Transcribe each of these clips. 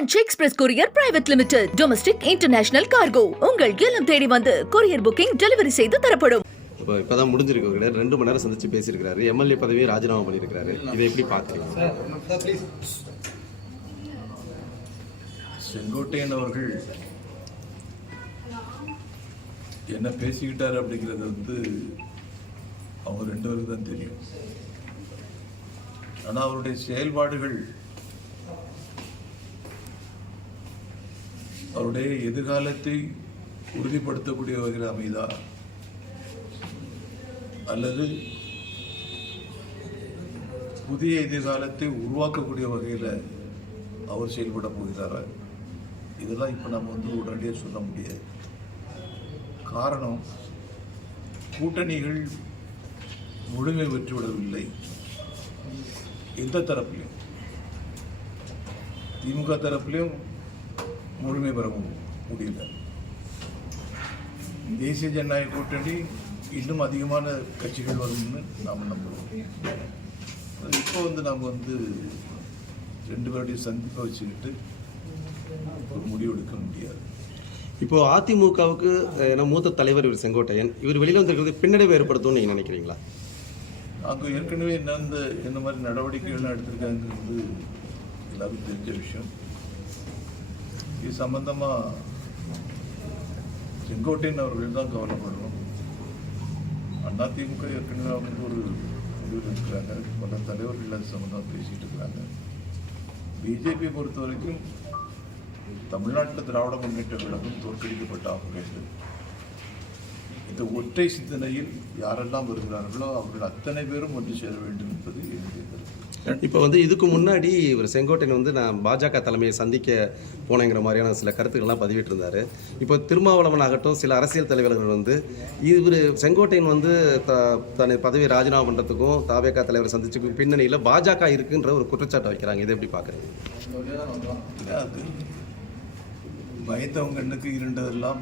Franch express courier private limited domestic international cargo உங்கள் இல்லம் தேடி வந்து கொரியர் புக்கிங் டெலிவரி செய்து தரப்படும். இப்போ இப்போதான் முடிஞ்சிருக்கு அவர்கிட்ட ரெண்டு மணி நேரம் சந்திச்சு பேசியிருக்காரு எம்எல்ஏ பதவியை ராஜினாமா பண்ணியிருக்காரு இதை எப்படி பார்க்குறீங்க? செங்கோட்டையன் அவர்கள் என்ன பேசிக்கிட்டார் அப்படிங்கிறது வந்து அவங்க ரெண்டு பேருக்கு தான் தெரியும். ஆனால் அவருடைய செயல்பாடுகள் அவருடைய எதிர்காலத்தை உறுதிப்படுத்தக்கூடிய வகையில் அமைதா அல்லது புதிய எதிர்காலத்தை உருவாக்கக்கூடிய வகையில் அவர் செயல்பட போகிறாரா? இதெல்லாம் இப்போ நம்ம வந்து உடனடியாக சொல்ல முடியாது. காரணம் கூட்டணிகள் முழுமை பெற்றுவிடவில்லை. எந்த தரப்பிலையும் திமுக தரப்பிலையும் முழுமை பெற மு- முடியல. தேசிய ஜனநாயக கூட்டணி இன்னும் அதிகமான கட்சிகள் வரும்னு நாம் நம்புகிறோம் இப்போ வந்து நாம் வந்து ரெண்டு பேருடைய சந்திப்பை வச்சுக்கிட்டு ஒரு முடிவு எடுக்க முடியாது. இப்போ அதிமுகவுக்கு அஹ், மூத்த தலைவர் இவர் செங்கோட்டையன் இவர் வெளியில் வந்திருக்கிறது பின்னடைவு ஏற்படுத்தும்னு நீங்கள் நினைக்கிறீங்களா? அங்கே ஏற்கனவே என்ன இந்த மாதிரி நடவடிக்கைகள்லாம் எடுத்திருக்காங்கிறது எல்லாருக்கும் தெரிஞ்ச விஷயம். இது சம்பந்தமாக செங்கோட்டையன் அவர்கள் தான் கவலைப்படணும் அதிமுக ஏற்கனவே அவங்க ஒரு முடிவில் இருக்கிறாங்க பல தலைவர்கள் அது சம்மந்தமாக பேசிகிட்டு இருக்கிறாங்க பிஜேபியை பொறுத்த வரைக்கும் தமிழ்நாட்டில் திராவிட முன்னேற்ற கழகம் தோற்கடிக்கப்பட்ட ஆபரேஷன் இந்த ஒற்றை சிந்தனையில் யாரெல்லாம் வருகிறார்களோ அவர்கள் அத்தனை பேரும் ஒன்று சேர வேண்டும் என்பது என்னுடைய கருத்து இப்போ வந்து இதுக்கு முன்னாடி இவர் செங்கோட்டையன் வந்து நான் பாஜக தலைமையை சந்திக்க போனேங்கிற மாதிரியான சில கருத்துக்கள்லாம் பதிவிட்டிருந்தாரு. இப்போ திருமாவளவன் ஆகட்டும் சில அரசியல் தலைவர்கள் வந்து இவர் செங்கோட்டையன் வந்து த தன்னை பதவி ராஜினாமா பண்ணுறதுக்கும் தாவேகா தலைவரை சந்திச்சுக்கும் பின்னணியில் பாஜக இருக்குன்ற ஒரு குற்றச்சாட்டை வைக்கிறாங்க. இதை எப்படி பார்க்குறீங்க இல்ல, பயந்தவங்க கண்ணுக்கு இருண்டதெல்லாம்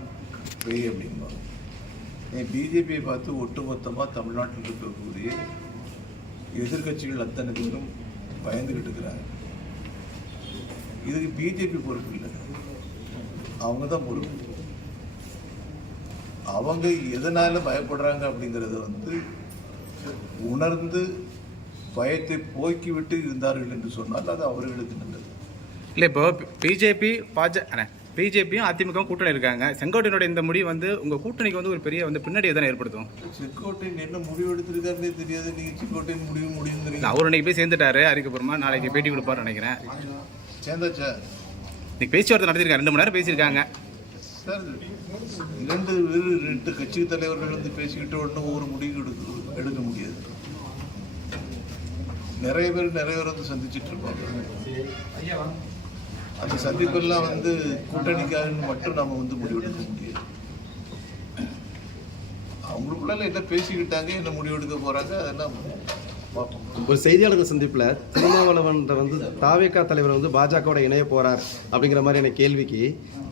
பேய் அப்படிம்பாங்க. பிஜேபியை பார்த்து ஒட்டுமொத்தமாக தமிழ்நாட்டில் இருக்கக்கூடிய எதிர்க்கட்சிகள் அத்தனை பேரும் பயந்துக்கிட்டு இருக்கிறாங்க. இதுக்கு பிஜேபி பொறுப்பு இல்லை. அவங்க தான் பொறுப்பு. அவங்க எதனால பயப்படுறாங்க அப்படிங்கிறத வந்து உணர்ந்து பயத்தை போக்கிவிட்டு இருந்தார்கள் என்று சொன்னால் அது அவர்களுக்கு நல்லது. இல்லை இப்போ பிஜேபி பாஜக பிஜேபியும் அதிமுக கூட்டணி இருக்காங்க. செங்கோட்டையனுடைய இந்த முடிவு வந்து உங்கள் கூட்டணிக்கு வந்து ஒரு பெரிய வந்து பின்னாடி தானே ஏற்படுத்தும்? செங்கோட்டையன் என்ன முடிவு எடுத்திருக்காருன்னே தெரியாது. நீங்க செங்கோட்டையன் முடிவு முடியுங்கிறீங்க. அவர் இன்னைக்கு போய் சேர்ந்துட்டாரு. அதுக்கப்புறமா நாளைக்கு பேட்டி கொடுப்பாருன்னு நினைக்கிறேன். சேர்ந்தாச்சா? இன்னைக்கு பேச்சுவார்த்தை நடத்திருக்காங்க ரெண்டு மணி நேரம் பேசியிருக்காங்க. சார் இரண்டு பேரு ரெண்டு கட்சி தலைவர்கள் வந்து பேசிக்கிட்டு உடனே ஒரு முடிவு எடுக்க எடுக்க முடியாது. நிறைய பேர் நிறைய பேர் வந்து சந்திச்சிட்டு இருப்பாங்க. அந்த சந்திப்பெல்லாம் வந்து கூட்டணிக்காகன்னு மட்டும் நம்ம வந்து முடிவெடுக்க முடியாது. அவங்களுக்குள்ள என்ன பேசிக்கிட்டாங்க என்ன முடிவெடுக்க போறாங்க அதெல்லாம் ஒரு செய்தியாளர்கள் சந்திப்பில் திருமாவளவன் வந்து தாவேகா தலைவர் வந்து பாஜகவோட இணைய போறார் அப்படிங்கிற மாதிரியான கேள்விக்கு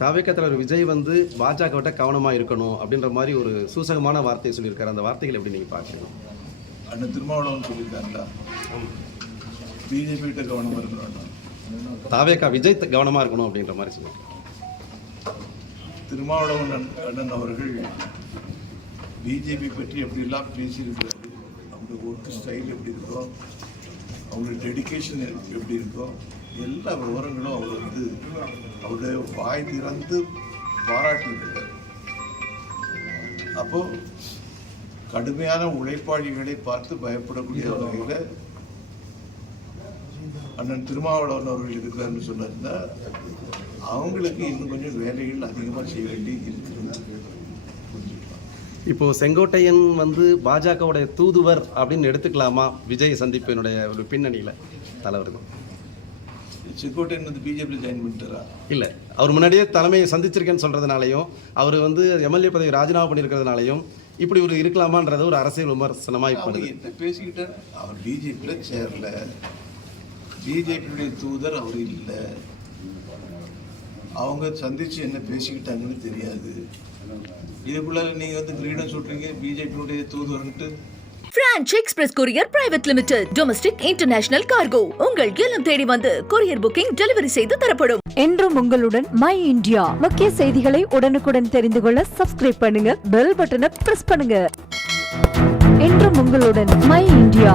தாவேகா தலைவர் விஜய் வந்து பாஜகவிட்ட கவனமாக இருக்கணும் அப்படின்ற மாதிரி ஒரு சூசகமான வார்த்தையை சொல்லியிருக்காரு. அந்த வார்த்தைகள் எப்படி நீங்கள் பார்க்குறீங்க? அண்ணன் திருமாவளவன் சொல்லியிருக்காங்களா பிஜேபி கிட்ட கவனம் இருக்கணும் தாவேக்கா விஜய் கவனமாக கவனமா இருக்கணும் அப்படின்ற மாதிரி சொல்லுவாங்க திருமாவளவன் அண்ணன் அவர்கள் பிஜேபி பற்றி எப்படிலாம் பேசியிருக்கிறாரு அவங்க ஒர்க் ஸ்டைல் எப்படி இருக்கோ அவங்களுடைய டெடிகேஷன் எப்படி இருக்கோ எல்லா விவரங்களும் அவர் வந்து அவருடைய வாய் திறந்து பாராட்டியிருக்கிறார். அப்போ கடுமையான உழைப்பாளிகளை பார்த்து பயப்படக்கூடிய வகையில் அண்ணன் திருமாவளவன் அவர்கள் இருக்கிறாருன்னு சொன்னாருன்னா அவங்களுக்கு இன்னும் கொஞ்சம் வேலைகள் அதிகமாக செய்ய வேண்டி இருக்கிறது. இப்போ செங்கோட்டையன் வந்து பாஜகவுடைய தூதுவர் அப்படின்னு எடுத்துக்கலாமா? விஜய் சந்திப்பினுடைய ஒரு பின்னணியில் தலைவர்கள். செங்கோட்டையன் வந்து பிஜேபி ஜாயின் பண்ணிட்டாரா? இல்லை அவர் முன்னாடியே தலைமையை சந்திச்சிருக்கேன்னு சொல்றதுனாலையும் அவர் வந்து எம்எல்ஏ பதவி ராஜினாமா பண்ணியிருக்கிறதுனாலையும் இப்படி ஒரு இருக்கலாமான்றது ஒரு அரசியல் விமர்சனமாக இப்போ பேசிக்கிட்டார்? அவர் பிஜேபியில் சேரல பிஜேபியுடைய தூதர் அவர் இல்லை. அவங்க சந்திச்சு என்ன பேசிக்கிட்டாங்கன்னு தெரியாது. இதுக்குள்ள நீங்க வந்து கிரீடம் சொல்றீங்க பிஜேபியுடைய தூதுவர்ன்ட்டு. Franch express courier private limited domestic international cargo உங்கள் இல்லம் தேடி வந்து கொரியர் புக்கிங் டெலிவரி செய்து தரப்படும். என்றும் உங்களுடன் மை இந்தியா முக்கிய செய்திகளை உடனுக்குடன் தெரிந்து கொள்ள சப்ஸ்கிரைப் பண்ணுங்க பெல் பட்டனை பிரஸ் பண்ணுங்க. என்றும் உங்களுடன் மை இந்தியா